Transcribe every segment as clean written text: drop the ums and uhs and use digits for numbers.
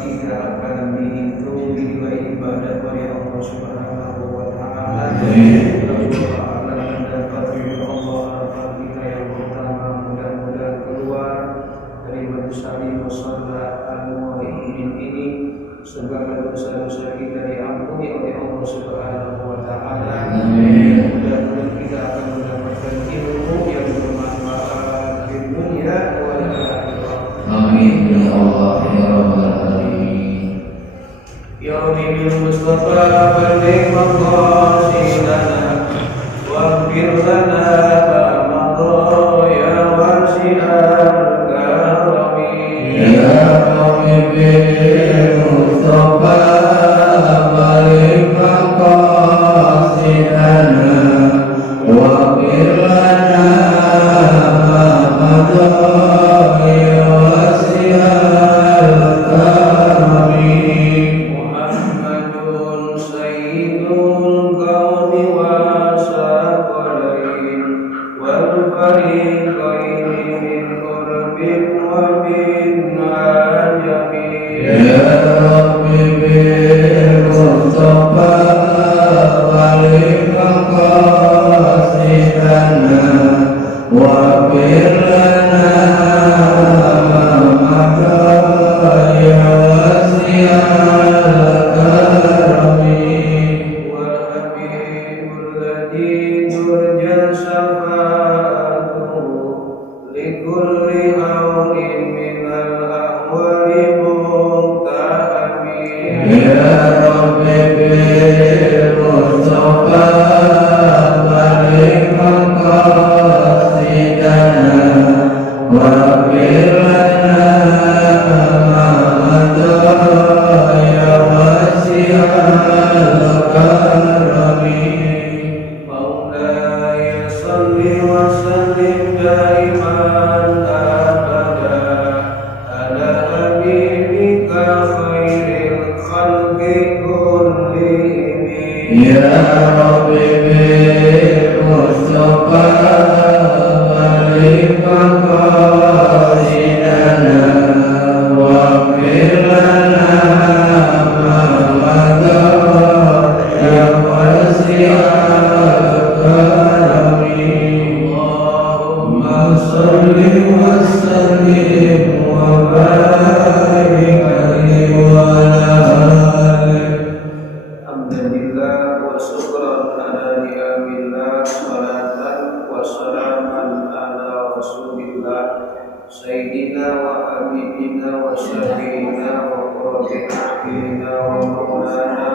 tidak akan dihitung dinilai ibadah oleh Allah Subhanahu wa Ta'ala. Mendapat ridho Allah harapan kita yang pertama mudah-mudahan keluar dari majelis musalla al-muwahhidin ini segala dosa-dosa kita diampuni oleh Allah Subhanahu wa Ta'ala. Mudah-mudahan kita akan mendapatkan ilmu yang bermanfaat di dunia wal akhirah. Amin ya Allah ya rabbal alamin. Ya Rabbi bil Mustafa balligh maqasidana waghfir lana ma madha ya wasi'al karami. Ya Rabbi bil Mustafa balligh maqasidana waghfir lana ma madha ya wasi'al karami. Muhammadun sayyidul kauni wasaqalain wal fariqain min qurbin wa min ajamin. Ya Rabbi bil Mustafa balligh maqasidana waghfir lana ma madha ya wasi'al karami. Wal habibul ladzi turja syafa'atuhu likulli hawlin minal ahwali muqtahamin. Ya Rabbi bil Mustafa balligh maqasidana waghfir lana ma madha ya wasi'al karami. Maulaya salli wa sallim daiman abada ala habibika khairil khalqi kullihim. Ya Rabbi bil Mustafa balligh maqasidana waghfir lana ma madha ya wasi'al karami. Allahumma salli wa sallim wa barik alaihi wa ala alihi. Alhamdulillah wa syukran ala ni'amillah salatan wa salaman ala rasulillah sayyidina wa habibina wa syafiina wa qurratina wa maulana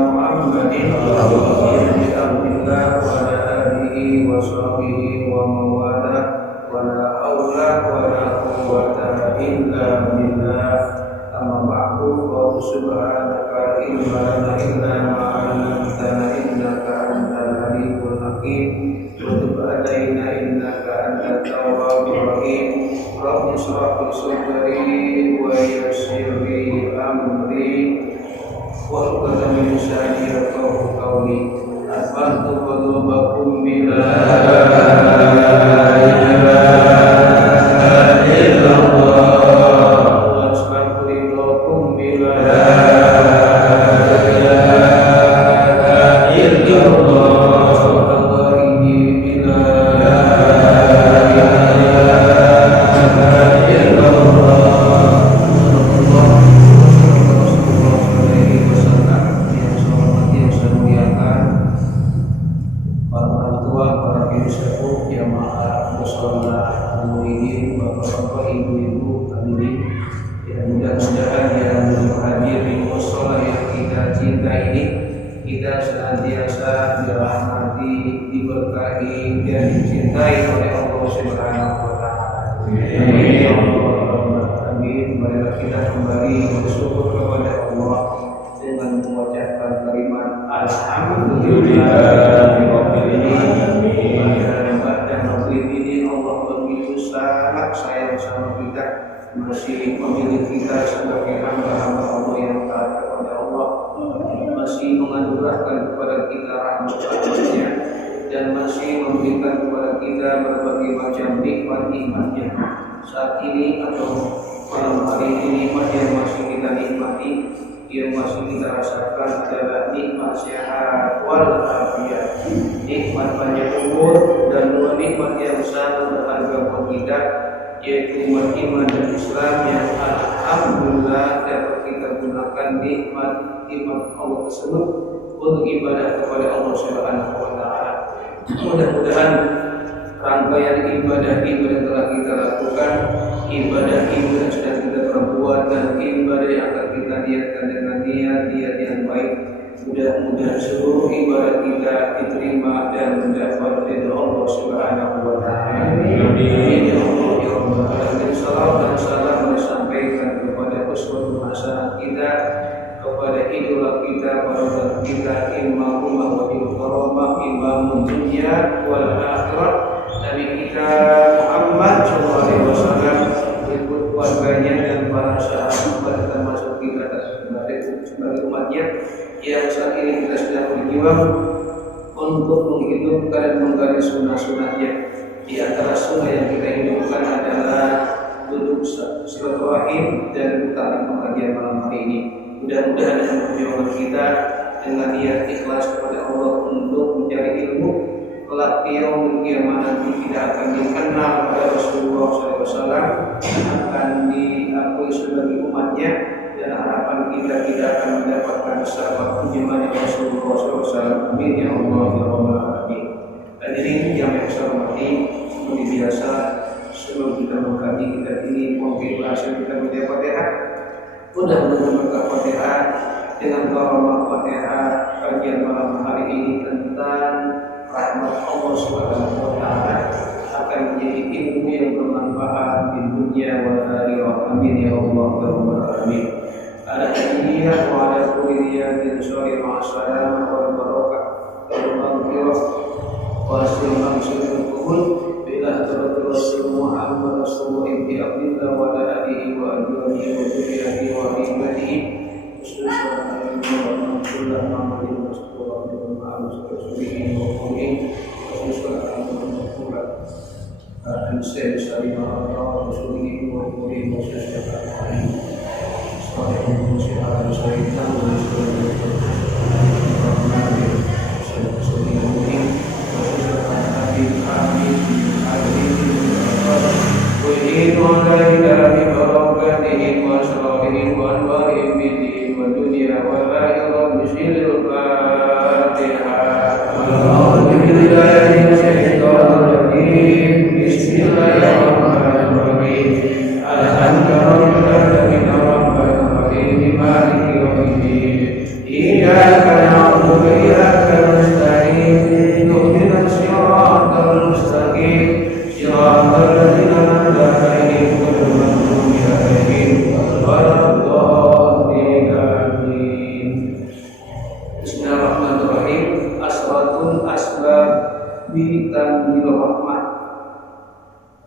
Muhammadin alhamdulillah wa ala alihi wa sahbihi wa mawala wa la hawla wa la quwwata illa billah. Amma ba'du fa subhanaka la ilma lana illa ma 'allamtana innaka antal alimul hakim. Tub alaina innaka antat tawwabur rahim. Rabbi shrah li sadri wa yassir li amri wahlul 'uqdatam min lisani yafqahu qawli. As'aluka qulubakum bila ilaha illallah wa astaghfirukum bila ilaha illallah wa bila ilaha illallah. Para orang tua, para sepuh, jamaah mushola muridin, bapak-bapak, ibu-ibu, hadirin yang mudah-mudahan yang berhadir di mushola yang kita cinta ini, kita senantiasa dirahmati, diberkahi dan dicintai oleh Allah Subhanahu wa Ta'ala. Amin. Marilah kita kembali bersyukur kepada Allah dengan mengucapkan kalimat alhamdulillah. Dan ini Allah begitu sangat sayang sama kita, masih memilih kita sebagai hamba-hamba Allah yang taat kepada Allah, masih menganugerahkan kepada kita rahmat-rahmatnya, dan masih memberikan kepada kita berbagai macam nikmat-nikmatnya. Saat ini atau malam hari ini nikmat yang masih kita nikmati, yang masih kita rasakan adalah nikmat sehat wal afiat, nikmat panjang umur, dan dua nikmat yang sangat berharga buat kita, yaitu iman dan Islam yang alhamdulillah dapat kita gunakan nikmat Allah tersebut untuk ibadah kepada Allah Subhanahu wa taala. Mudah-mudahan rangkaian ibadah telah kita lakukan, ibadah sudah kita perbuat, dan ibadah yang akan kita niatkan dengan niat yang baik. Mudah-mudahan seluruh ibadah kita diterima dan mendapat ridha Allah Subhanahu wa taala. Amin ya Allah ya Rabbal alamin. Salam dan salam disampaikan kepada uswatun hasanah kita, kepada idola kita, panutan kita, imamul wajib karamah, imamul dunia wal akhirat, Nabi kita Muhammad sallallahu alaihi wasallam, berikut keluarganya dan para sahabat, termasuk kita sebagai umatnya yang saat ini kita sedang berjuang untuk menghidupkan dan menggali sunnah-sunnahnya. Di antara sunnah yang kita hidupkan adalah duduk silaturahim dan taklim pengajian malam hari ini. Mudah-mudahan dengan perjuangan kita dengan niat ikhlas kepada Allah untuk mencari ilmu, kelak yaumul qiyamah nanti tidak akan dikenal oleh Rasulullah SAW, akan diakui sebagai umatnya, dan harapan kita tidak akan mendapatkan syafaat kunjungan Rasulullah SAW. Amin ya Allah ya Rabbal alamin. Hadirin yang saya hormati, seperti biasa sebelum kita mengkaji kitab ini, mungkin berhasil kita baca Fatihah. Mudah-mudahan berkah Fatihah dengan karamah Fatihah kajian malam hari ini tentang rahmat Allah Subhanahu wa taala akan menjadi ilmu yang bermanfaat di dunia wal akhirah. Amin ya Allah ya Rabbal alamin. Alhamdulillah wa ala kulli riyatin syari ma'assalam wal barakah wal maghfirah wa asliman syukur bila taratul rasul Muhammad rasulullah ibni Abdillah wa ala alihi wa azwajihi wa dzurriyyatihi wa ibadihi sallallahu alaihi wa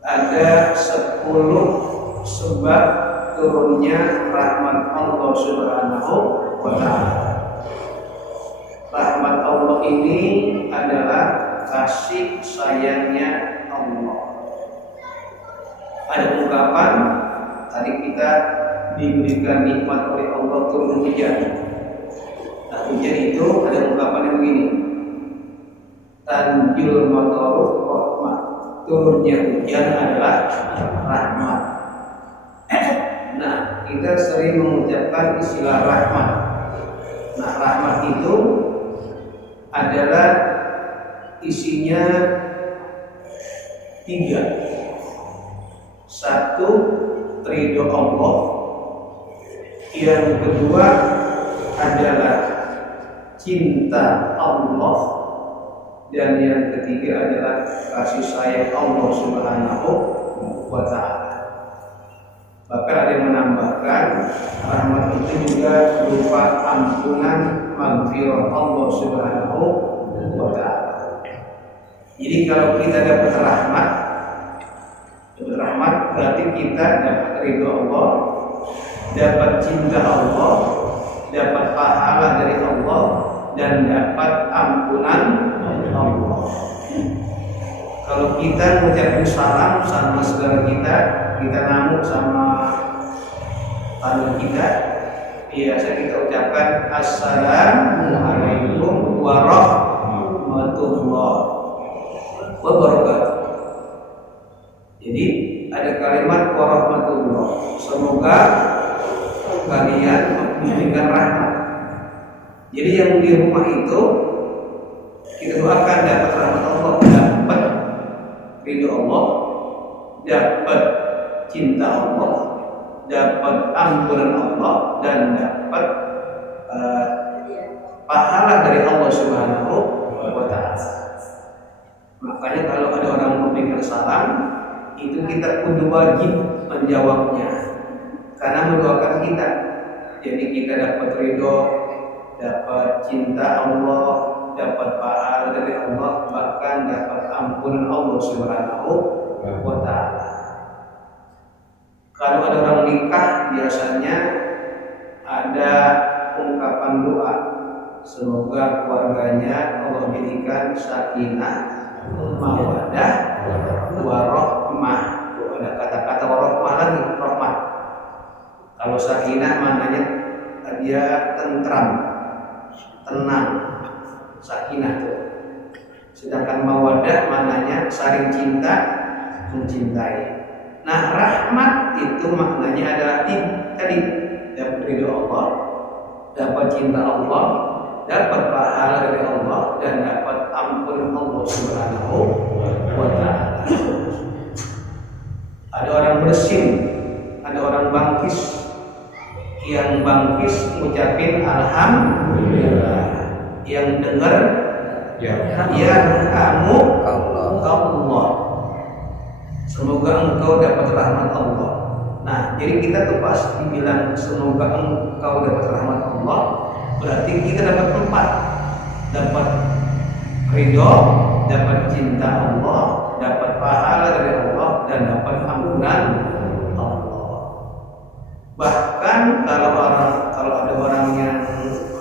Ada 10 sebab turunnya rahmat Allah Subhanahu wa taala. Rahmat Allah ini adalah kasih sayangnya Allah. Ada ungkapan tadi kita diberikan nikmat oleh Allah turun hujan. Nah, hujan itu ada ungkapan yang begini. Tanjul mataruf rahmat. Turunnya hujan adalah rahmat. Nah, kita sering mengucapkan istilah rahmat. Nah, rahmat itu adalah isinya 3. 1, ridho Allah. Yang kedua adalah cinta Allah. Dan yang ketiga adalah kasih sayang Allah Subhanahu wa taala. Bahkan ada yang menambahkan rahmat itu juga berupa ampunan maghfirah Allah Subhanahu wa taala. Jadi kalau kita dapat rahmat berarti kita dapat ridho Allah, dapat cinta Allah, dapat pahala dari Allah, dan dapat ampunan Allah. Kalau kita mengucapkan salam sama saudara kita ngamuk sama Lalu kita biasa kita ucapkan Assalamualaikum warahmatullahi wabarakatuh. Jadi ada kalimat warahmatullah. Semoga kalian memberikan rahmat. Jadi yang di rumah itu kita doakan dapat rahmat Allah, dapat ridho Allah, dapat cinta Allah, dapat ampunan Allah, dan dapat pahala dari Allah Subhanahu wa Ta'ala. Makanya kalau ada orang memberikan salam, itu kita kudu wajib menjawabnya, karena mendoakan kita. Jadi kita dapat ridho, dapat cinta Allah, dapat pahala dari Allah, bahkan dapat ampunan Allah Subhanahu wa Ta'ala. Kalau ada orang nikah, biasanya ada ungkapan doa, semoga keluarganya Allah jadikan sakinah, mawaddah, warahmah. Ada kata-kata warahmah lagi, rahmat. Kalau sakinah maknanya dia tentram, tenang, sakinah tuh. Sedangkan mawaddah maknanya saling cinta, mencintai. Nah, rahmat itu maknanya adalah tadi dapat ridho Allah, dapat cinta Allah, dapat pahala dari Allah, dan dapat ampunan Allah Subhanahu wa Ta'ala. Ada orang bersin, ada orang bangkis. Yang bangkis ngucapin alhamdulillah, yang dengar ya kamu Allah, semoga engkau dapat rahmat Allah. Nah, jadi kita tuh pasti bilang semoga engkau dapat rahmat Allah, berarti kita dapat empat: dapat ridho, dapat cinta Allah, dapat pahala dari Allah, dan dapat ampunan Allah. Bahkan kalau ada orang yang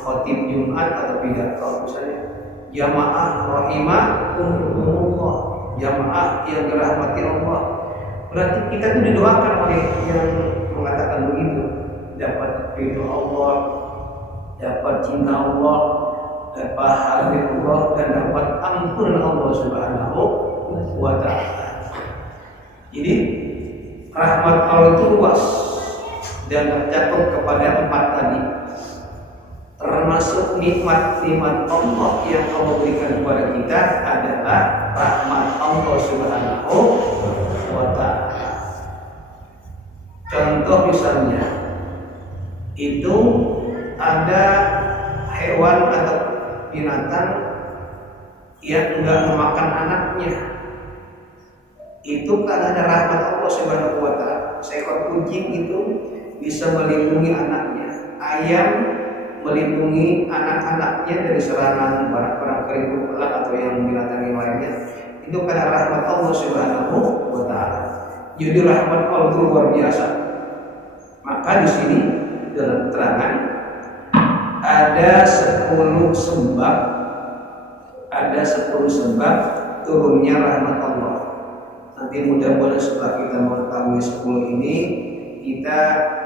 khotib Jumat atau pidato, misalnya jamaah rahimakumullah, jamaah yang dirahmati Allah, berarti kita itu didoakan oleh yang mengatakan begitu, dapat ridho Allah, dapat cinta Allah, dapat pahala dari Allah, dan dapat ampunan Allah Subhanahu wa Ta'ala. Jadi rahmat Allah itu luas dan tercakup kepada empat tadi, termasuk nikmat-nikmat Allah yang Allah berikan kepada kita adalah rahmat Allah Subhanahu wa Ta'ala. Contoh misalnya, itu ada hewan atau binatang yang enggak memakan anaknya, itu karena ada rahmat Allah Subhanahu wa Ta'ala. Seekor kucing itu bisa melindungi anaknya, ayam melindungi anak-anaknya dari serangan barang-barang keriput ular atau yang binatang yang lainnya. Itu karena rahmat Allah Subhanahu wa Ta'ala. Jadi rahmat Allah itu luar biasa. Maka di sini dalam keterangan ada 10 sebab turunnya rahmat Allah. Nanti mudah-mudahan setelah kita mengetahui 10 ini, kita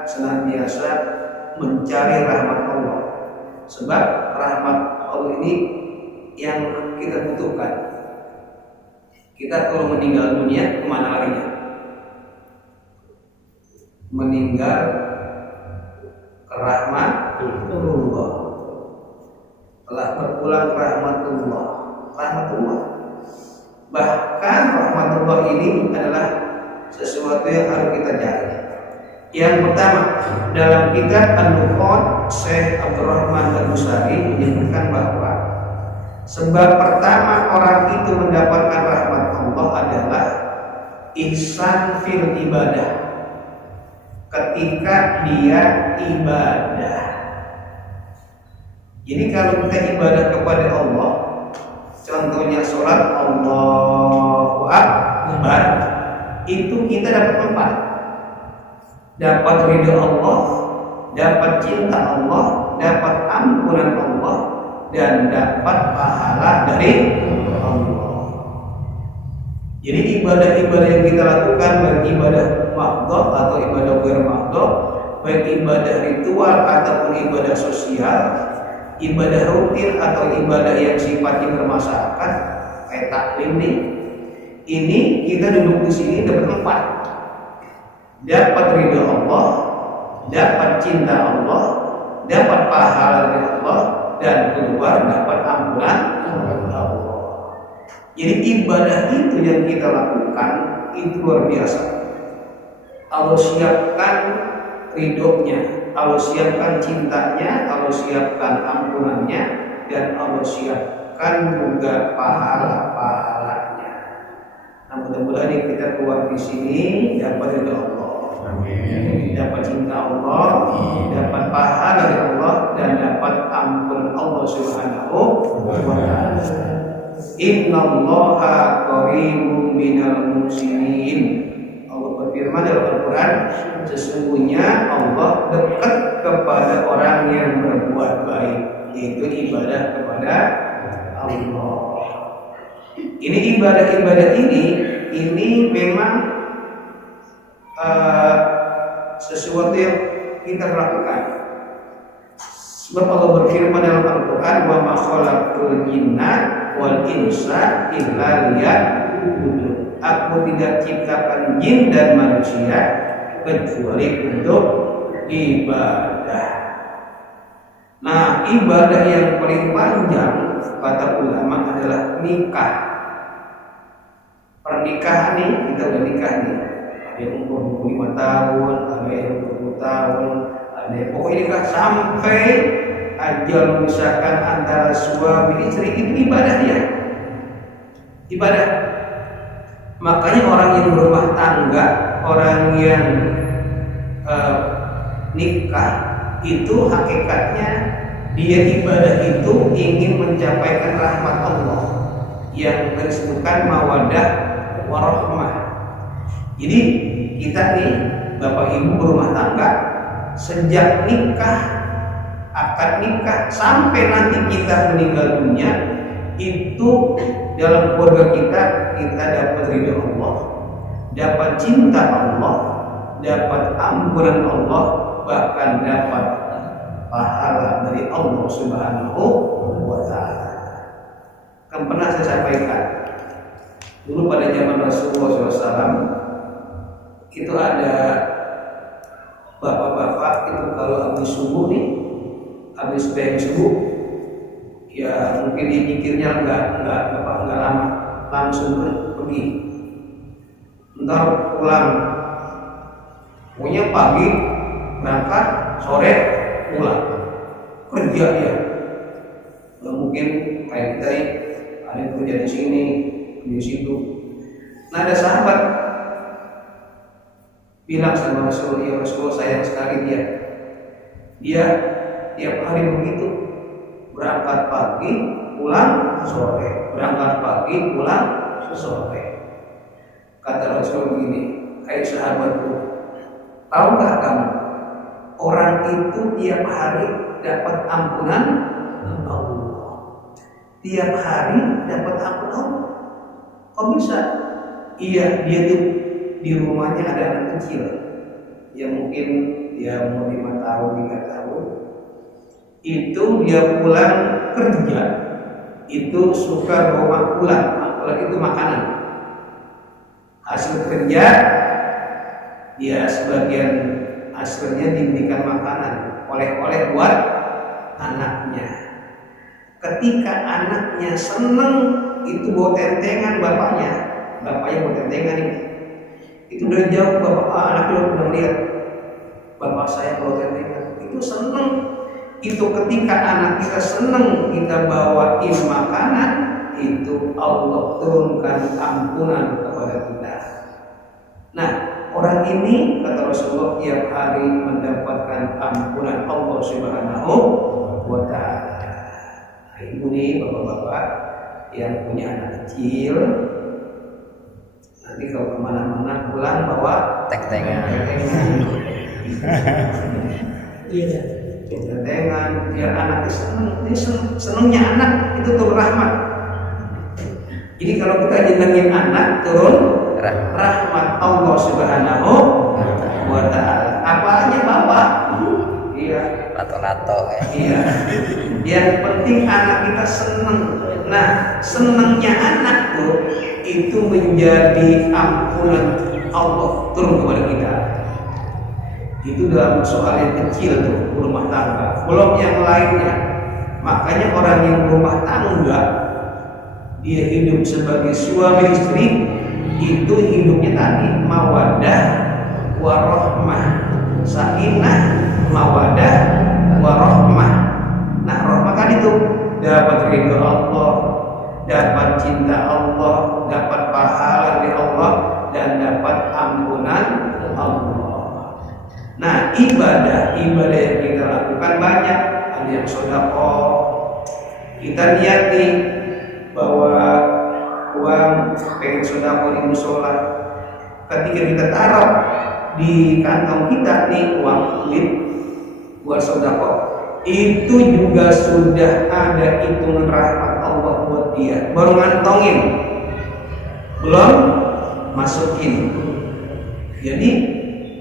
senantiasa mencari rahmat Allah. Sebab rahmat Allah ini yang kita butuhkan. Kita kalau meninggal dunia, kemana larinya? Meninggal ke rahmatullah. Telah berpulang ke rahmatullah. Bahkan rahmatullah ini adalah sesuatu yang harus kita cari. Yang pertama, dalam kitab An-Nuqat, Syekh Abdurrahman Al-Busari menyebutkan bahwa sebab pertama orang itu mendapatkan rahmat Allah adalah ihsan fil ibadah. Ketika dia ibadah. Jadi kalau kita ibadah kepada Allah, contohnya sholat Allahu Akbar, itu kita dapat empat: dapat ridho Allah, dapat cinta Allah, dapat ampunan Allah, dan dapat pahala dari Allah. Jadi ibadah-ibadah yang kita lakukan, baik ibadah maghdhab atau ibadah ghair maghdhab, baik ibadah ritual ataupun ibadah sosial, ibadah rutin atau ibadah yang sifatnya bermasyarakat, kayak taklim nih. Ini kita duduk di sini dapat 4. Dapat ridho Allah, dapat cinta Allah, dapat pahala dari Allah, dan keluar dapat ampunan Allah. Jadi ibadah itu yang kita lakukan itu luar biasa. Allah siapkan ridhonya, Allah siapkan cintanya, Allah siapkan ampunannya, dan Allah siapkan juga pahala-pahalanya. Nah, mudah-mudahan kita keluar di sini dapat ridho Allah, dapat cinta Allah, dapat pahala dari Allah, dan dapat ampunan Allah Subhanahu wa ta'ala. Innallaha qaribun minal muhsinin. Allah berfirman dalam Al-Quran, sesungguhnya Allah dekat kepada orang yang berbuat baik, yaitu ibadah kepada Allah. Ini ibadah-ibadah ini memang sesuatu yang kita lakukan. Sebab Allah berfirman dalam Al-Quran, wa ma khalaqtul jinna wal insa illa liya'budun. Aku tidak ciptakan jin dan manusia kecuali untuk ibadah. Nah, ibadah yang paling panjang kata ulama adalah nikah. Pernikahan nih, kita udah nikah nih. Ada yang umur 25 tahun, ada yang 20 tahun, ada yang pokoknya nikah sampai ajal misalkan antara suami istri, itu ibadah ya. Ibadah. Makanya orang yang berumah tangga, orang yang nikah itu hakikatnya dia ibadah itu ingin mencapaikan rahmat Allah yang disebutkan mawaddah warahmah. Jadi kita nih Bapak Ibu berumah tangga, sejak nikah, akad nikah sampai nanti kita meninggal dunia, itu dalam keluarga kita dapat ridho Allah, dapat cinta Allah, dapat ampunan Allah, bahkan dapat pahala dari Allah Subhanahu wa ta'ala. Kan pernah saya sampaikan dulu pada zaman Rasulullah SAW, itu ada bapak-bapak itu kalau habis subuh nih, habis bayang subuh, ya mungkin dipikirnya nggak lama, langsung pergi, ntar pulang, pokoknya pagi berangkat, sore pulang, kerja ya. Nggak mungkin kayak kita nih, ada yang kerja di sini, di situ. Nah, ada sahabat bilang sama Rasulullah, ya Rasulullah, sayang sekali dia tiap hari begitu, berangkat pagi, pulang sore, berangkat pagi, pulang sore. Kata Rasul begini, hai sahabatku, tahu nggak kamu, orang itu tiap hari dapat ampunan Allah, tiap hari dapat ampunan Allah. Kok bisa? Iya, dia tuh di rumahnya ada anak kecil yang mungkin dia mau 5 tahun, 3 tahun. Itu dia pulang kerja, itu suka bawa pulang, apalagi itu makanan. Hasil kerja, dia sebagian hasilnya diberikan makanan, oleh-oleh buat anaknya. Ketika anaknya seneng, itu bawa tentengan bapaknya bawa tentengan ini. Itu dari jauh anaknya udah lihat bapak saya bawa tentengan, itu seneng. Itu ketika anak kita senang kita bawain makanan, itu Allah turunkan ampunan kepada kita. Nah, orang ini kata Rasulullah tiap hari mendapatkan ampunan Allah Subhanahu wa ta'ala. Nah, ibu nih, bapak-bapak yang punya anak kecil, nanti kalau kemana-mana pulang bawa tentengan. Iya. Tentengan biar anaknya seneng. Ini senengnya anak itu turun rahmat. Jadi kalau kita jenengin anak, turun rahmat Allah Subhanahu wa ta'ala. Apalagi bapak Iya. Yang penting anak kita senang. Nah, senangnya anak tuh itu menjadi ampunan Allah turun kepada kita. Itu dalam soal yang kecil tuh, rumah tangga. Belum yang lainnya. Makanya orang yang rumah tangga, dia hidup sebagai suami istri, itu hidupnya tadi mawaddah warahmah, sakinah, mawaddah warahmah. Nah, rahmah kan itu dapat ridho Allah, dapat cinta Allah, dapat pahala dari Allah, dan dapat ampunan Allah. Nah, ibadah yang kita lakukan banyak. Ada yang sedekah. Kita lihat nih bahwa uang pengen sedekah di musola, ketika kita taruh di kantong kita nih uang duit buat sedekah, itu juga sudah ada hitungan rahmat Allah buat dia. Baru ngantongin, belum masukin. Jadi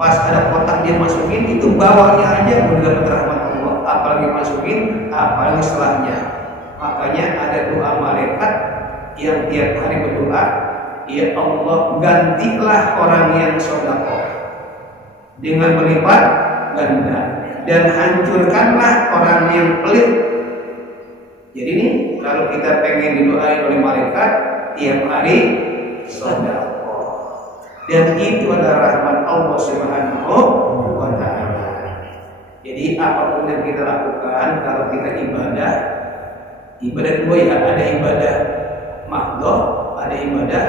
pas ada kotak dia masukin, itu bawahnya aja udah dapat rahmat Allah. Apalagi masukin, apalagi setelahnya. Makanya ada doa malaikat yang tiap hari berdoa, ya Allah gantilah orang yang sedekah dengan melipat ganda, dan hancurkanlah orang yang pelit. Jadi nih, kalau kita pengen didoain oleh malaikat tiap hari sedekah, dan itu adalah rahmat Allah Subhanahu wa Ta'ala. Jadi apapun yang kita lakukan, kalau kita ibadah dua ya, ada ibadah mahdoh, ada ibadah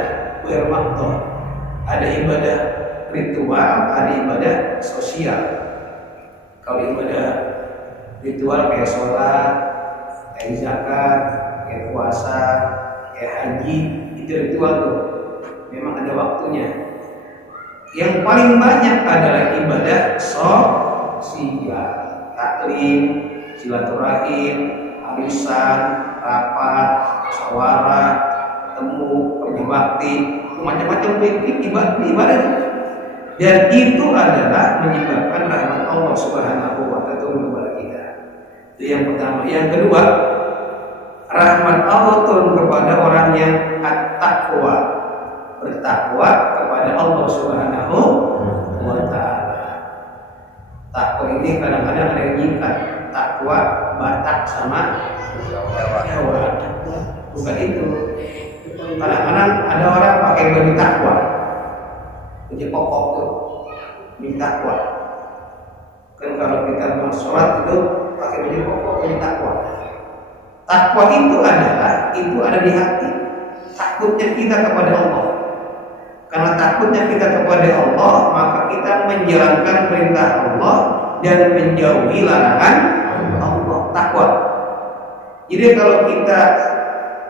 ghair mahdoh, ada ibadah ritual, ada ibadah sosial. Kalau ibadah ritual kayak sholat, kayak zakat, kayak puasa, kayak haji, itu ritual tuh, memang ada waktunya. Yang paling banyak adalah ibadah sosial, taklim, silaturahim, arisan, rapat, musyawarah, temu, pergi bakti, macam-macam ibadah. Dan itu adalah menyebabkan rahmat Allah Subhanahu wa Ta'ala turun kepada kita. Itu yang pertama. Yang kedua, rahmat Allah turun kepada orang yang at-taqwa, bertakwa kepada Allah Subhanahu wa Ta'ala. Takwa ini kadang-kadang ada yang nyikat. Takwa Batak sama Jawa. Bukan itu. Kadang-kadang ada orang pakai baju takwa, baju pokok tuh, baju takwa. Kan kalau kita mau sholat itu pakai baju pokok, baju takwa. Takwa itu ada di hati. Takutnya kita kepada Allah. Karena takutnya kita kepada Allah, maka kita menjalankan perintah Allah dan menjauhi larangan Allah. Takwa. Jadi kalau kita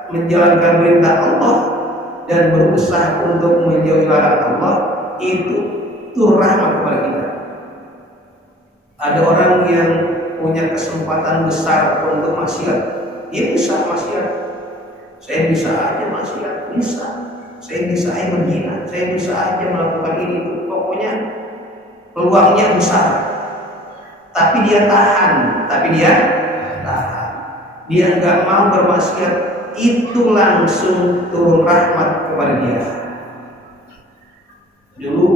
menjalankan perintah Allah dan berusaha untuk menjauhi larangan Allah, itu rahmat kepada kita. Ada orang yang punya kesempatan besar untuk maksiat, dia bisa maksiat. Saya bisa aja maksiat, bisa. Saya bisa aja berzina, saya bisa aja melakukan ini. Pokoknya peluangnya besar. Tapi dia tahan. Dia nggak mau bermaksiat, itu langsung turun rahmat kepada dia. Dulu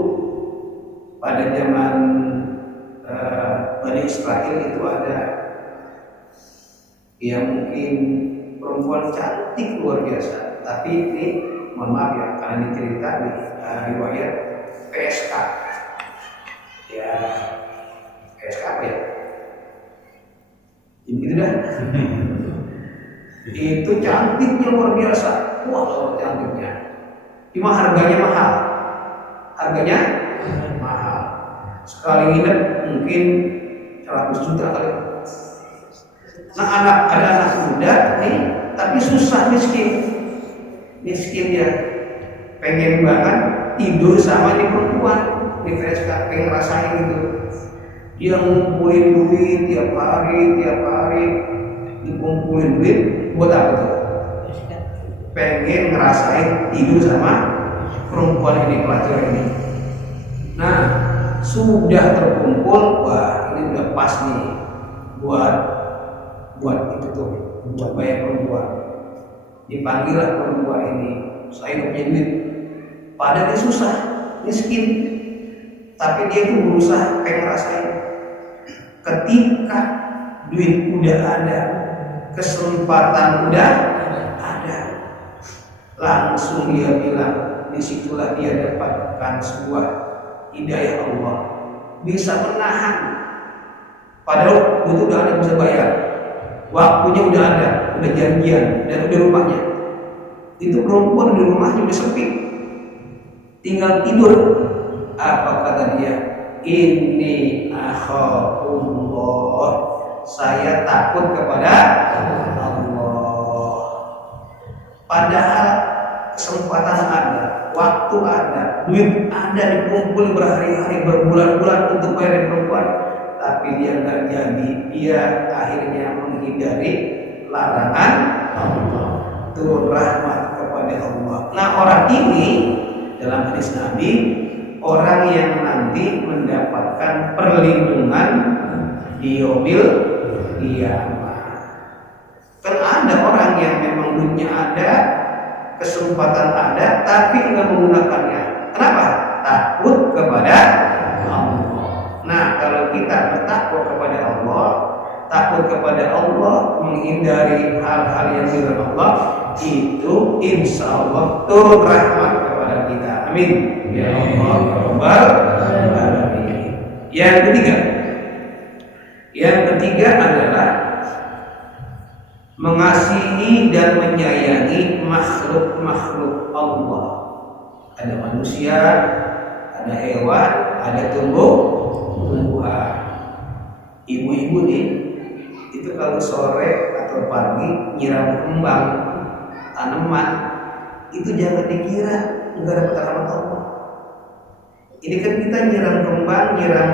pada zaman Bani Israel itu ada yang mungkin perempuan cantik luar biasa, tapi ini mohon maaf ya, karena dicerita di riwayat PSK. Ya, PSK apa ya? Gitu dah. Itu cantiknya luar biasa. Wah, cantiknya. Cuma harganya mahal. Sekali nginep mungkin 100 juta kali. Nah, ada anak muda nih, tapi susah, miskin dia, pengen banget tidur sama di perempuan di PSK, pengen ngerasain gitu. Dia ngumpulin duit tiap hari dikumpulin duit buat apa tuh? Pengen ngerasain tidur sama perempuan ini, pelajar ini. Nah, sudah terkumpul, wah ini udah pas nih buat buat itu tuh, buat bayar perempuan. Dipanggillah perempuan ini, saya nggak punya duit. Padahal dia susah, miskin, tapi dia tuh berusaha kayak ngerasain. Ketika duit udah ada, kesempatan udah ada, langsung dia bilang, disitulah dia dapatkan sebuah hidayah Allah, bisa menahan. Padahal itu udah ada bisa bayar, waktunya udah ada, udah janjian dan udah rumahnya. Itu perempuan di rumahnya udah sepi, tinggal tidur. Apa kata dia? Ini akhafullah, saya takut kepada Allah. Padahal kesempatan ada, waktu ada, duit ada, dikumpul berhari-hari, berbulan-bulan untuk bayar perempuan, tapi dia nggak jadi. Dia akhirnya menghindari larangan Allah, turun rahmat kepada Allah. Nah, orang ini dalam hadis Nabi, orang yang nanti mendapatkan perlindungan di yaumil qiyamah. Kan ada orang yang memang duitnya ada, kesempatan ada, tapi enggak menggunakannya. Kenapa? Takut kepada Allah. Nah, kalau kita bertakwa kepada Allah, takut kepada Allah, menghindari hal-hal yang dilarang Allah, itu insya Allah turun rahmat kepada kita. Amin. Ya Allah, Rabbal Alamin. Yang ketiga adalah mengasihi dan menyayangi makhluk-makhluk Allah. Ada manusia, ada hewan, ada tumbuh-tumbuhan. Ibu-ibu nih, itu kalau sore atau pagi nyiram kembang tanaman, itu jangan dikira enggak dapat rahmat Allah. Ini kan kita nyiram kembang, nyiram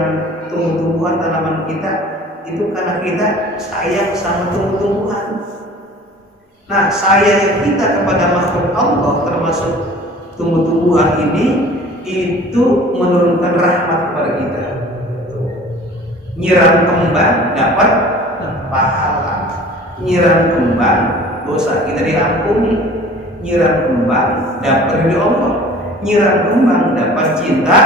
tumbuh-tumbuhan tanaman kita, itu karena kita sayang sama tumbuh-tumbuhan. Nah, sayang kita kepada makhluk Allah termasuk tumbuh-tumbuhan ini, itu menurunkan rahmat kepada kita. Nyiram kembang dapat pahala, nyiram kembang dosa kita diampuni, nyiram kembang dapat ridho Allah, nyiram kembang dapat cinta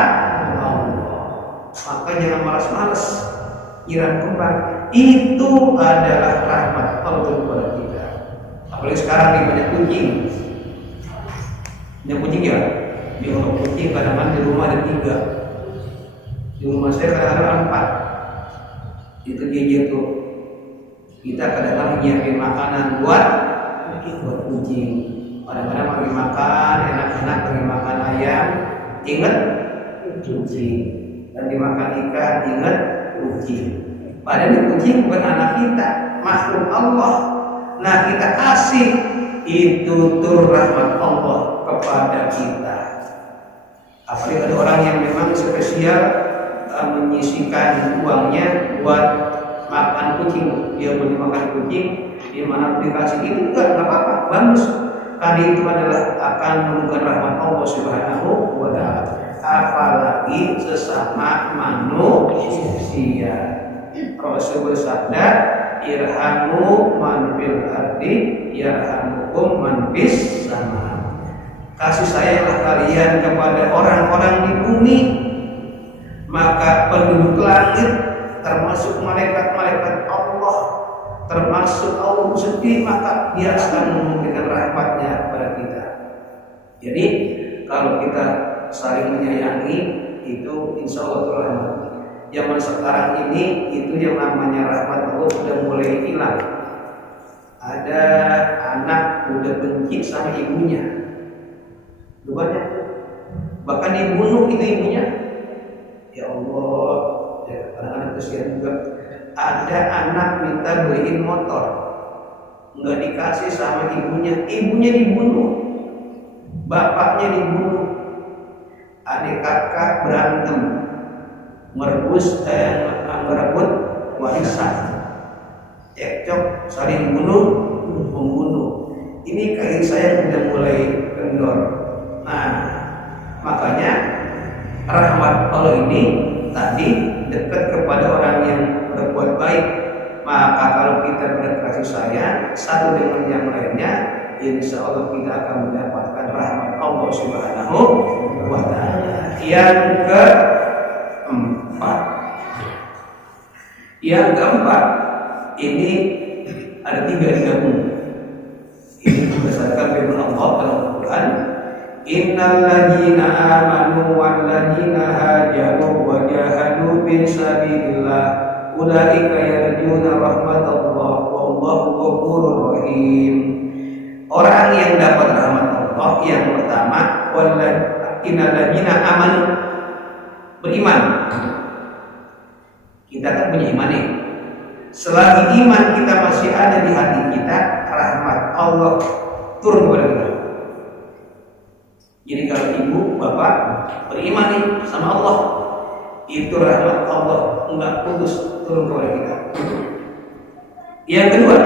Allah. Maka jangan malas-malas nyiram kembang, itu adalah rahmat Allah kepada kita. Apalagi sekarang nih banyak kucing ya, di rumah kucing kadang-kadang di rumah ada 3, di rumah saya kadang-kadang 4. Itu dia tuh, kita kadang-kadang nyiapin makanan buat kucing. Kadang-kadang lagi makan enak-enak, lagi makan ayam, ingat kucing, dan dimakan ikan, ingat kucing. Padahal kucing bukan anak kita, makhluk Allah. Nah, kita kasih, itu turun rahmat Allah kepada kita. Apalagi ada orang yang memang spesial menyisikan uangnya buat makan kucing. Dia mau dimakan kucing, di mana dikasih itu enggak apa-apa, bagus. Karena itu adalah akan menurunkan rahmat Allah Subhanahu wa ta'ala. Apalagi sesama manusia. Rasul bersabda, irhamu man fil ardi yarhamukum man fis sama. Kasih sayanglah kalian kepada orang-orang di bumi, maka penduduk langit termasuk malaikat-malaikat Allah, termasuk Allah sendiri, maka dia akan memberikan rahmatnya kepada kita. Jadi kalau kita saling menyayangi, itu insya Allah rahmat. Zaman sekarang ini itu yang namanya rahmat Allah sudah mulai hilang. Ada anak udah benci sama ibunya, banyak, bahkan dibunuh itu ibunya. Ya Allah, ya, kadang-kadang kesian juga. Ada anak minta beliin motor, nggak dikasih sama ibunya, ibunya dibunuh, bapaknya dibunuh, adik kakak berantem, merebut warisan, cekcok, saling membunuh. Ini kasih sayang sudah mulai kendor. Nah, makanya rahmat Allah ini tadi dekat kepada orang yang berbuat baik. Maka kalau Kalau kita berat kasih sayang satu dengan yang lainnya, insya Allah kita akan mendapatkan rahmat Allah Subhanahu wa Ta'ala. Yang keempat, ini ada 3 digabung. Ini berdasarkan firman Allah dalam Al-Quran. Innal ladzina amanu wal ladzina hajaru wa jahadu fi sabilillah ulaika yarjuna rahmatallah wallahu ghafurur rahim. Orang yang dapat rahmat Allah yang pertama, innal ladzina amanu, beriman. Kita kan punya iman nih. Selagi iman kita masih ada di hati kita, rahmat Allah turun kepada kita. Jadi kalau ibu, bapak beriman nih sama Allah, itu rahmat Allah enggak putus turun kepada kita. Yang kedua,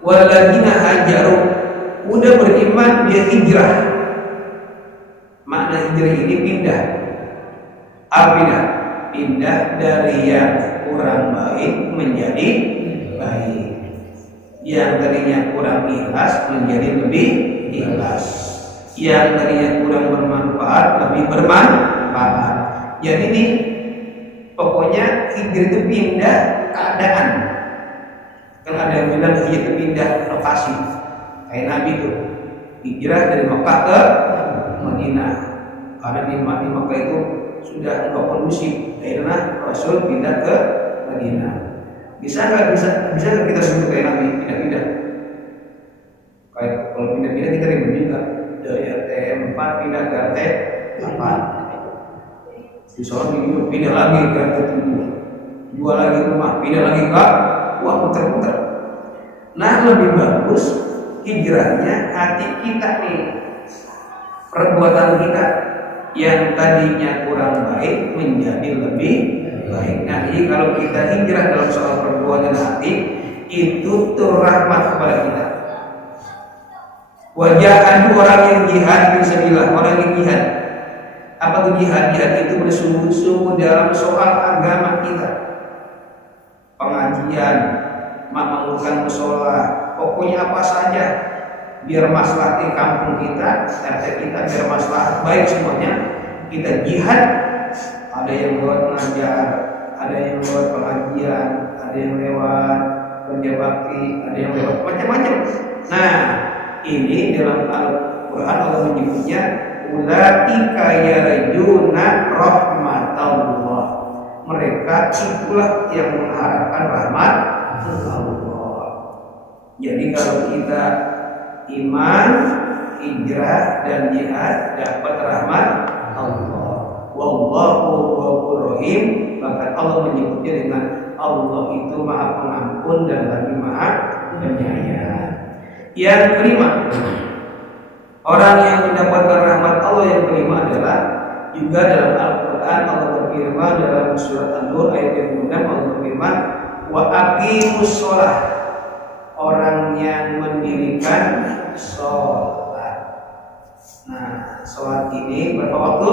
walladzina hajaru, udah beriman dia hijrah. Makna hijrah ini pindah. Pindah dari yang kurang baik menjadi baik. Yang tadinya kurang ikhlas menjadi lebih ikhlas. Yang tadinya kurang bermanfaat lebih bermanfaat. Jadi ini pokoknya hijrah itu pindah keadaan. Kalau ada yang bilang hijrah itu pindah lokasi, kayak Nabi itu hijrah dari Mekah ke Madinah. Karena di Mekah itu sudah enggak kondusif, akhirnya Rasul pindah ke Madinah. Bisa nggak kita sebut kayak Nabi pindah-pindah? Kayak kalau pindah-pindah kita ribet juga, dari RT 4 pindah ke RT 4. Di Solo pindah lagi ke RT 7, jual lagi rumah, pindah lagi ke muter-muter. Nah, lebih bagus hijrahnya hati kita nih, perbuatan kita yang tadinya kurang baik menjadi lebih baik. Nah, jadi kalau kita hijrah dalam soal perbuatan hati, itu tuh rahmat kepada kita. Wajah adu orang yang jihad fisabilillah, orang yang jihad. Apa itu jihad? Jihad itu bersungguh-sungguh dalam soal agama kita. Pengajian, mengumpulkan mushola, pokoknya apa saja biar maslahat di kampung kita, RT kita, biar maslahat baik semuanya, kita jihad. Ada yang lewat mengajar, ada yang lewat pengajian, ada yang lewat kerja bakti, ada yang lewat macam-macam. Nah, ini dalam Al-Quran Allah menyebutnya ulaika yarjuna rahmatallah. Mereka itulah yang mengharapkan rahmat Allah. Jadi kalau kita iman, hijrah dan jihad dapat rahmat Allah. Wallahu ghafurur rahim. Bahkan Allah menyebutnya dengan Allah itu Maha Pengampun dan lagi Maha Penyayang. Yang kelima, orang yang mendapatkan rahmat Allah yang kelima adalah juga dalam Al-Quran Allah berfirman dalam surat An-Nur ayat yang ke-6, Allah berfirman wa aqimus sholah, orang yang mendirikan sholat. Nah, sholat ini berapa waktu?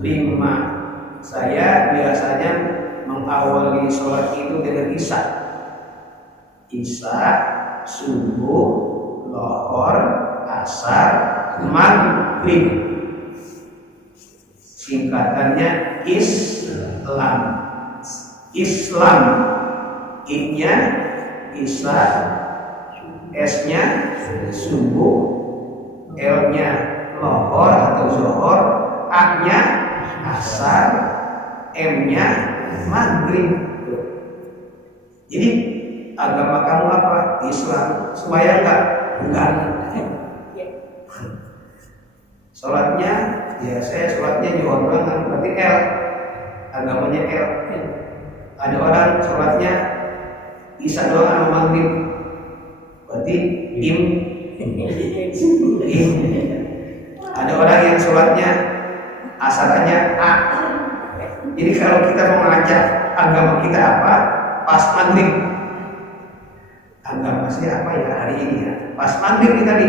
5. Saya biasanya mengawali sholat itu dengan isya, subuh, lohor, asar, maghrib. Singkatannya Islam. I-nya isya, S-nya subuh, L-nya lohor atau zuhur, A-nya asar, M-nya maghrib. Jadi agama kamu apa? Islam. Sembahyang enggak? Sholatnya, ya saya sholatnya johor banget, berarti L. Agamanya L. Ada orang sholatnya isya doang sama maghrib, berarti im. Ada orang yang sholatnya asarannya A. Jadi kalau kita mau ngajak agama kita apa? Pas maghrib. Agama saya apa ya hari ini ya? Pas maghrib nih tadi.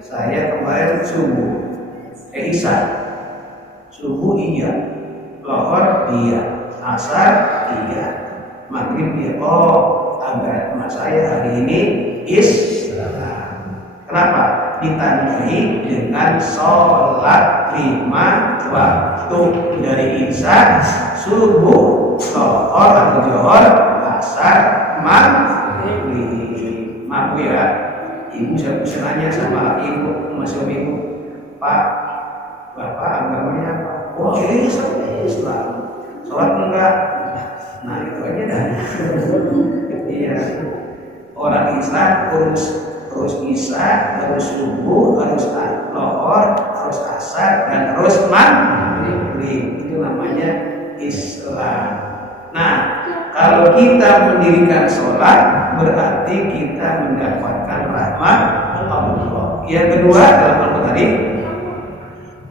Saya kemarin subuh, isya. Subuh iya, lohor iya, asar iya, maghrib dia, oh agama saya hari ini Islam. Kenapa? Ditandai dengan sholat 5 waktu dari isya, subuh, zuhur atau johor, asar, maghrib. Maaf ya, ibu saya bisa nanya sama ibu, masih ibu, Pak, bapak agamanya apa? Oh ini Islam. Sholat enggak? Nah itu aja dah. Iya. Orang Islam terus isya, harus subuh, harus lohor, harus asar, dan harus maghrib. Itu namanya Islam. Nah, kalau kita mendirikan sholat, berarti kita mendapatkan rahmat Allah. Yang kedua dalam Al-Quran tadi,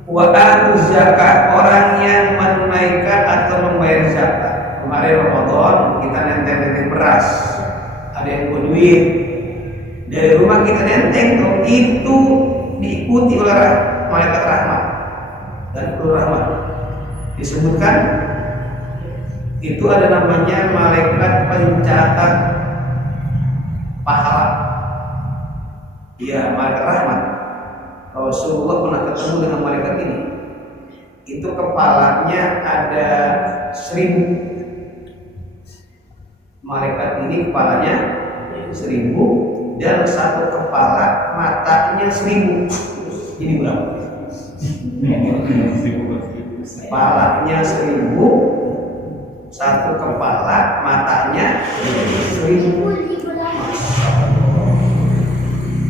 wa atu zakat, orang yang menunaikan atau membayar zakat. Kemarin Ramadan kita nenteng beras, ada yang buat duit dari rumah kita nenteng tuh, itu diikuti oleh malaikat rahmat dan ulul rahmat. Disebutkan itu ada namanya malaikat pencatat pahala. Ya, malaikat rahmat. Rasulullah pernah ketemu dengan malaikat ini. Itu kepalanya ada 1000. Malaikat ini kepalanya 1000 dan satu kepala matanya 1000. Jadi berapa? Kepalanya 1000, satu kepala matanya 1000.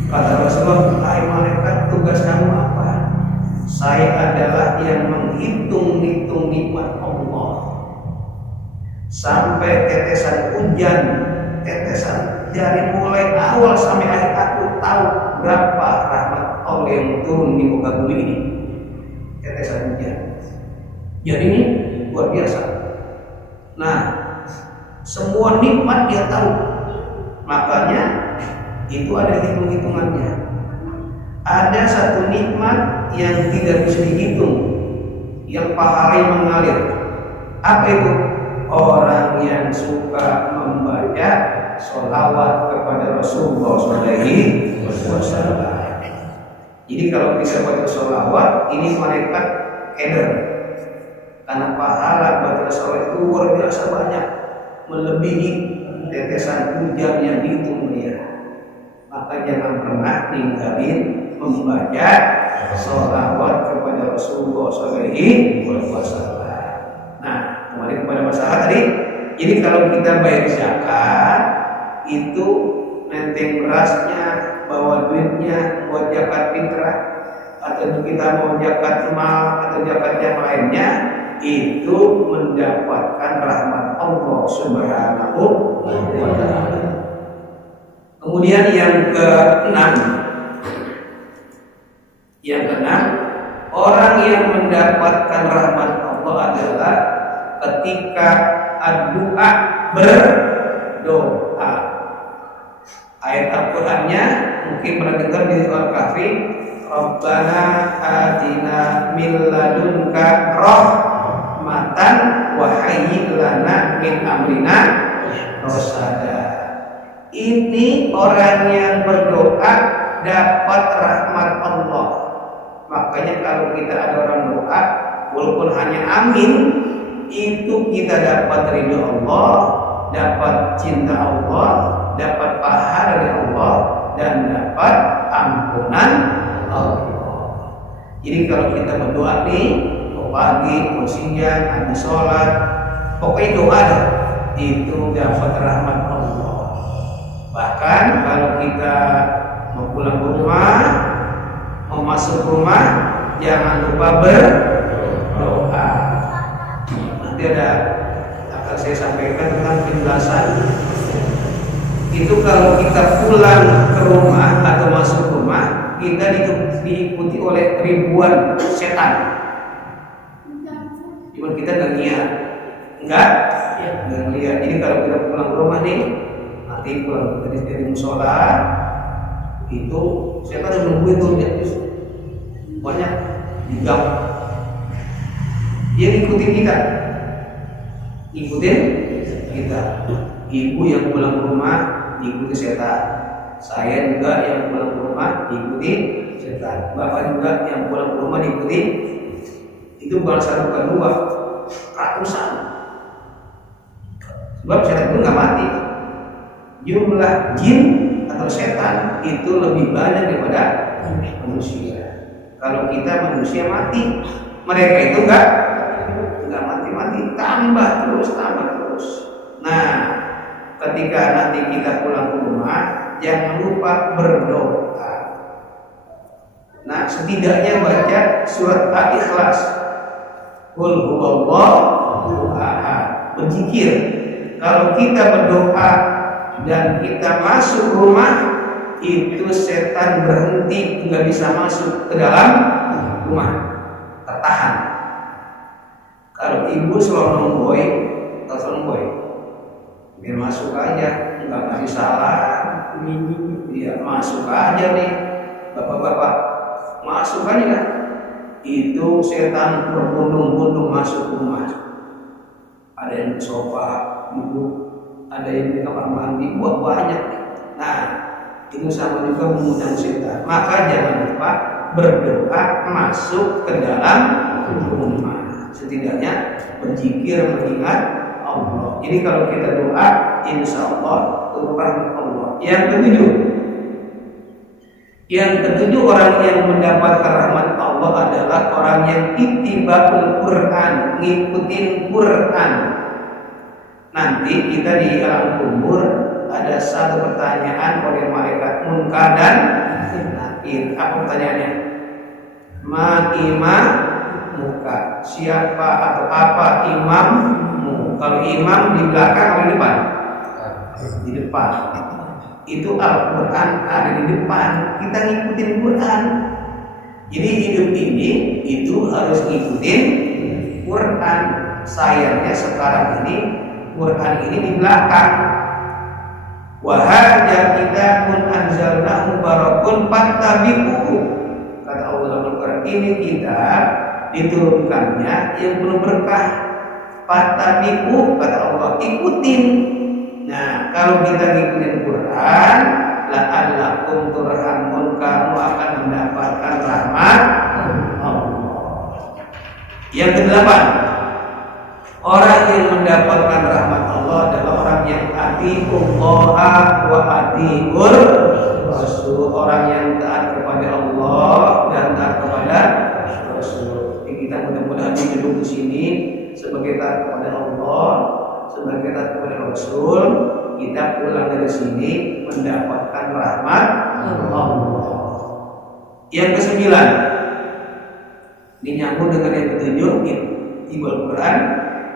Kata Rasulullah, hai malaikat, tugas kamu apa? Saya adalah yang menghitung-hitung nikmat Allah. Sampai tetesan hujan, tetesan dari mulai awal sampai akhir, aku tahu berapa rahmat Allah yang turun di muka bumi ini. Tetesan hujan. Jadi ini luar biasa. Nah, semua nikmat dia tahu. Makanya itu ada hitung-hitungannya. Ada satu nikmat yang tidak bisa dihitung, yang pahalanya mengalir. Apa itu? Orang yang suka membaca sholawat kepada Rasulullah SAW. Jadi kalau kita baca sholawat, ini malaikat keder. Karena pahala baca sholawat itu luar biasa banyak, melebihi tetesan hujan yang dihitung dia. Maka jangan pernah ninggalin membaca sholawat kepada Rasulullah SAW. Nah, kembali kepada masalah tadi. Jadi kalau kita bayar zakat, itu nenteng berasnya, bawa duitnya buat zakat fitrah, atau kita mau zakat mal atau zakat yang lainnya, itu mendapatkan rahmat Allah Subhanahu wa ta'ala. Kemudian yang keenam, orang yang mendapatkan rahmat Allah adalah ketika doa berdoa. Ayat Al-Qur'annya mungkin pernah dengar di Al-Kahfi, Rabbana atina min ladunka rahmatan wa hayyi lana min amrina rasada. Ini orang yang berdoa dapat rahmat Allah. Makanya kalau kita ada orang doa, walaupun hanya amin, itu kita dapat ridho Allah, dapat cinta Allah, dapat pahala dari Allah, dan dapat ampunan Allah. Jadi kalau kita berdoa nih, mau pagi, mau siang, habis sholat, pokoknya doa itu dapat rahmat Allah. Bahkan kalau kita mau pulang ke rumah, mau masuk rumah, jangan lupa berdoa. Nanti akan saya sampaikan tentang penjelasan. Itu kalau kita pulang ke rumah atau masuk rumah, kita diikuti oleh ribuan setan. Cuma kita nggak lihat, nggak lihat. Jadi kalau kita pulang ke rumah nih, nanti pulang dari musola, itu setan udah nungguin tuh banyak di gang. Dia ngikutin kita, ngikutin kita. Ibu yang pulang ke rumah diikuti setan. Saya juga yang pulang ke rumah diikuti setan. Bapak juga yang pulang ke rumah diikuti. Itu bukan satu bukan dua, ratusan. Sebab setan itu nggak mati. Jumlah jin atau setan itu lebih banyak daripada manusia. Kalau kita manusia mati, mereka itu nggak mati, tambah terus. Nah, ketika nanti kita pulang ke rumah, jangan lupa berdoa. Nah, setidaknya baca surat Al-Ikhlas. Qul huwallahu ahad. Berzikir. Kalau kita berdoa dan kita masuk rumah, itu setan berhenti, nggak bisa masuk ke dalam rumah, tertahan. Kalau ibu selalu nongboy, biar masuk aja, nggak kasih salah, dia masuk aja nih, bapak-bapak masuk aja. Itu setan berbondong-bondong masuk rumah. Ada yang di sofa, duduk, ada yang di kamar mandi, buat banyak. Nah, itu sama juga mengundang setan. Maka jangan lupa berdoa masuk ke dalam rumah. Setidaknya berzikir mengingat Allah. Jadi kalau kita doa, insya Allah turun Allah. Yang ketujuh orang yang mendapatkan rahmat Allah adalah orang yang ittiba'ul Quran, ngikutin Quran. Nanti kita di alam kubur ada satu pertanyaan oleh malaikat Munkar dan Nakir. Apa pertanyaannya? Ma imamuka, siapa atau apa imammu? Kalau imam di belakang atau di depan? Di depan. Itu Al-Quran ada di depan, kita ngikutin Quran. Jadi hidup ini itu harus ngikutin Quran. Sayangnya sekarang ini Quran ini di belakang. Wahada kitabun anzalnahu mubarakun fattabi'uhu. Kata Allah dalam Al-Quran, ini kitab diturunkannya yang penuh berkah. Fattabi'uhu, kata Allah, ikutin. Nah, kalau kita ngikutin Quran, la'allakum turhamun, kamu akan mendapatkan rahmat Allah. Yang kedelapan, orang yang mendapatkan rahmat Allah adalah orang yang atiullah wa atiur Rasul, orang yang taat kepada Allah dan taat kepada Rasul. Jadi kita mudah-mudahan duduk di sini sebagai taat kepada Allah, sebagai taat kepada Rasul, kita pulang dari sini mendapatkan rahmat Allah. Yang kesembilan, ini nyambung dengan yang ketujuh, di Al-Quran.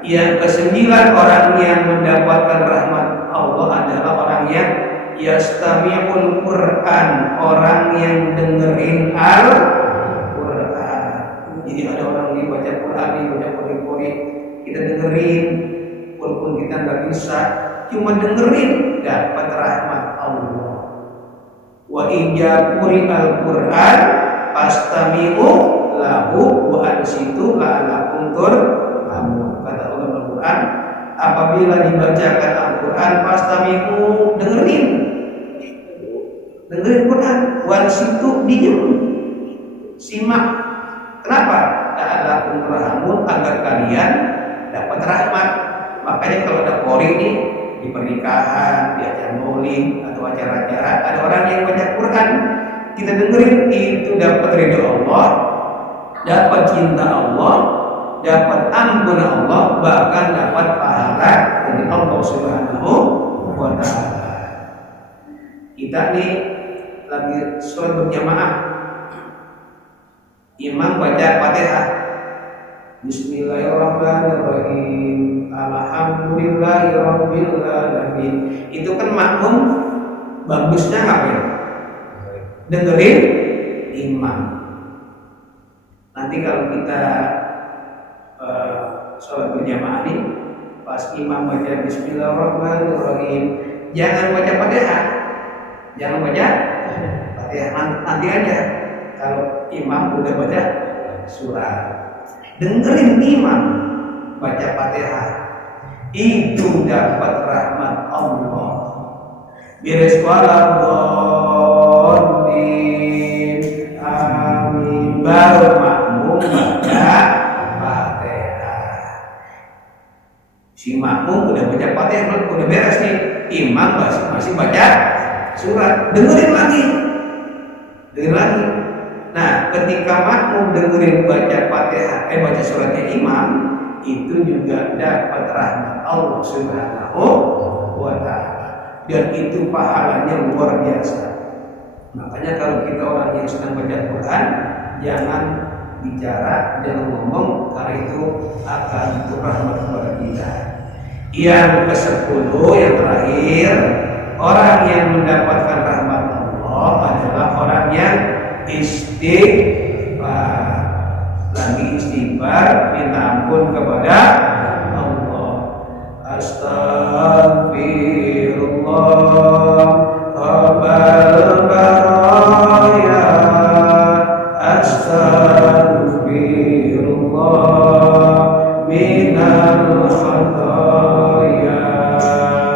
Yang kesembilan, orang yang mendapatkan rahmat Allah adalah orang yang yastami'ul Quran, orang yang dengerin Al-Quran. Jadi ada orang yang baca Quran, baca pori-pori, kita dengerin. Walaupun kita nggak bisa, cuma dengerin, dapat rahmat Allah. Wa ija Al-Quran fastami'u lahu wa ansitu la'allakum turhamun. Kata Allah Al-Quran, apabila dibacakan Al-Quran fastami'u, dengerin Quran, wa ansitu, diam, simak. Kenapa? La'allakum turhamun, agar kalian dapat rahmat. Makanya kalau ada qori nih di pernikahan, di acara maulid atau acara-acara, ada orang yang baca Quran, kita dengerin, itu dapat ridho Allah, dapat cinta Allah, dapat ampun Allah, bahkan dapat pahala dari Allah Subhanahu wa Ta'ala. Kita nih lagi sholat berjamaah, imam baca Fatihah, Bismillahirrahmanirrahim, Alhamdulillahirabbil alamin. Itu kan makmum bagusnya ngapain? Dengerin imam. Nanti kalau kita sholat berjamaah ini, pas imam baca Bismillahirrahmanirrahim, jangan baca Fatihah, jangan baca Fatihah, nanti aja. Kalau imam udah baca surah, dengerin imam baca Fatihah. itu dapat rahmat Allah. Beres waladhdallin, amin. Baru makmum baca Fatihah. Si makmum udah baca Fatihah, udah beres nih. Imam masih baca surat. Dengerin lagi. Nah, ketika makmum dengerin baca Fatihah, baca suratnya imam, itu juga dapat rahmat Allah Subhanahu wa ta'ala. Dan itu pahalanya luar biasa. Makanya kalau kita orang yang sedang baca Quran, jangan bicara, jangan ngomong, karena itu akan itu rahmat kepada kita. Yang ke-10, yang terakhir, orang yang mendapatkan rahmat Allah adalah orang yang istighfar. Lagi istighfar, minta ampun kepada Allah. Astagfirullah Rabbal baraya, Astagfirullah minal khataya,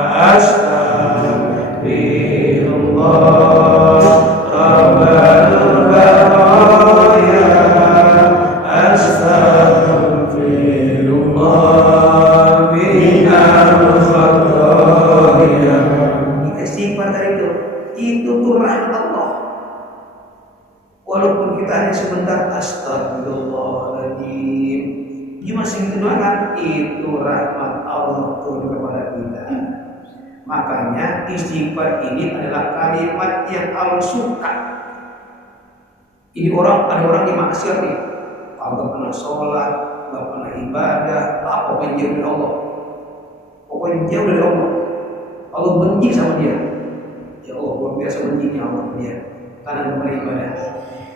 Astagfirullah Rabbal baraya, Astagfirullah minal khataya. Kita istighfar dari itu tuh rahmat Allah. Walaupun kita hanya sebentar astagfirullahaladzim, dia masih gitu doang, itu rahmat Allah turun kepada kita. Makanya istighfar ini adalah kalimat yang Allah suka. Ini ada orang yang maksiat nih, nggak pernah sholat, nggak pernah ibadah, pokoknya jauh dari Allah. Pokoknya jauh dari Allah. Allah benci sama dia. Ya Allah, luar biasa bencinya Allah dia karena beribadah.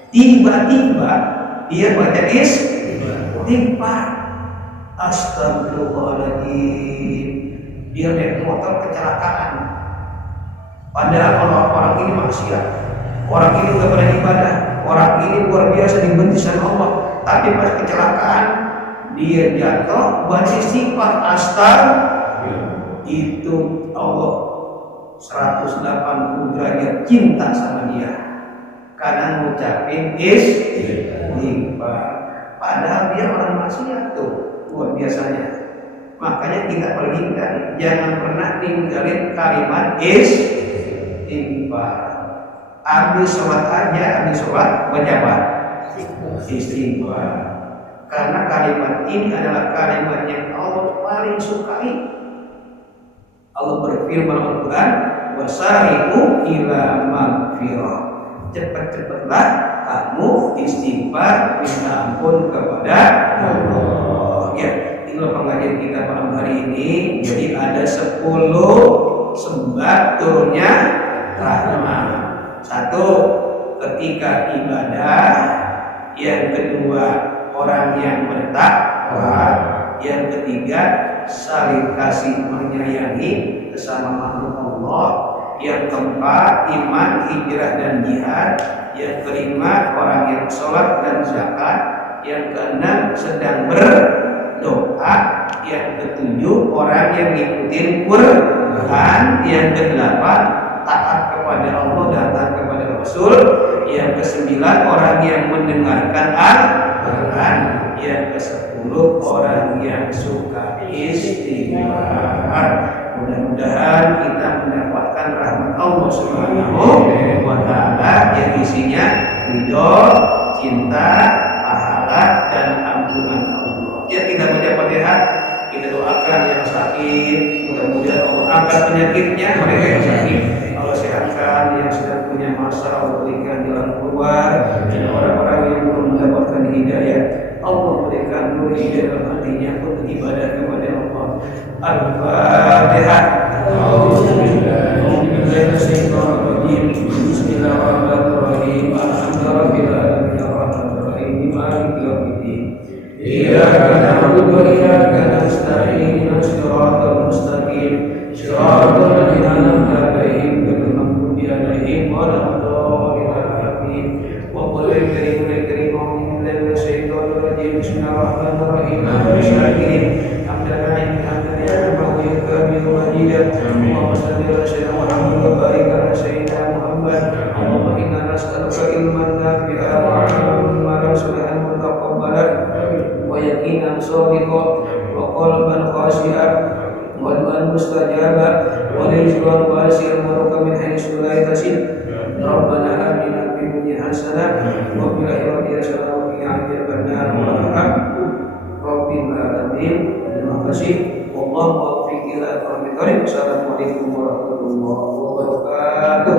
Tiba-tiba dia baca istighfar. Astagfirullahaladzim. Dia naik motor kecelakaan. Padahal orang ini maksiat, orang ini nggak pernah ibadah, orang ini luar biasa dibenci sama Allah. Tapi pas kecelakaan dia jatuh, baca istighfar, astagfirullah. Itu Allah 180 derajat cinta sama dia karena ngucapin istighfar. Padahal dia orang maksiat tuh, luar biasanya. Makanya kita perhatikan, jangan pernah tinggalin kalimat istighfar. Habis sholat baca apa? Istighfar. Karena kalimat ini adalah kalimat yang Allah paling sukai. Allah berfirman dalam Al-Quran, wasari'u ila magfirah. Cepat-cepatlah kamu istighfar, minta ampun kepada Allah. Ya, itulah pengajian kita malam hari ini. Jadi ada 10 sebab turunnya rahmat. 1, ketika ibadah. Yang kedua, orang yang bertakwa. Yang ketiga, saling kasih menyayangi sesama makhluk Allah. Yang keempat, iman, hijrah dan jihad. Yang kelima, orang yang sholat dan zakat. Yang keenam, sedang berdoa. Yang ketujuh, orang yang ngikutin Quran. Yang kedelapan, taat kepada Allah dan taat kepada Rasul. Yang kesembilan, orang yang mendengarkan Al-Quran. Yang ke-10, orang yang suka istighfar. Mudah-mudahan kita mendapatkan rahmat Allah Subhanahu wa ta'ala yang isinya ridho, cinta, pahala dan ampunan Allah. Jadi kita baca Fatihah, kita doakan yang sakit, mudah-mudahan Allah angkat penyakitnya. Mereka yang sakit Allah sehatkan, yang sedang punya masalah Allah berikan jalan keluar, dan orang-orang yang belum mendapatkan hidayah Allah berikan nur hidayah dalam hatinya untuk ibadah kepada Allah. Al-Fatihah. Bismillahirrahmanirrahim. Alhamdulillahirabbil alamin. Maliki yaumiddin. Iyyaka na'budu wa iyyaka nasta'in. Shiratal mustaqim. Shiratal ladzina an'amta 'alaihim ghairil maghdubi 'alaihim waladdallin. Wa qul ya karim ya karim minash shaitonir rajim. Bismillahirrahmanirrahim. Hamdan محمد وبارك على سيدنا محمد اللهم إنا نسألك علما نافعا وعملا صالحا متقبلا ويقينا صادقا وقلبا خاشعا وقلبا مستجابا ورزقا واسعا ورزقا من حيث لا يحتسب ربنا آتنا في الدنيا حسنة وفي الآخرة حسنة وقنا عذاب النار رب العالمين. Terima kasih. Wallahu muwaffiq ila aqwamit thoriq. Assalamualaikum warahmatullahi wabarakatuh.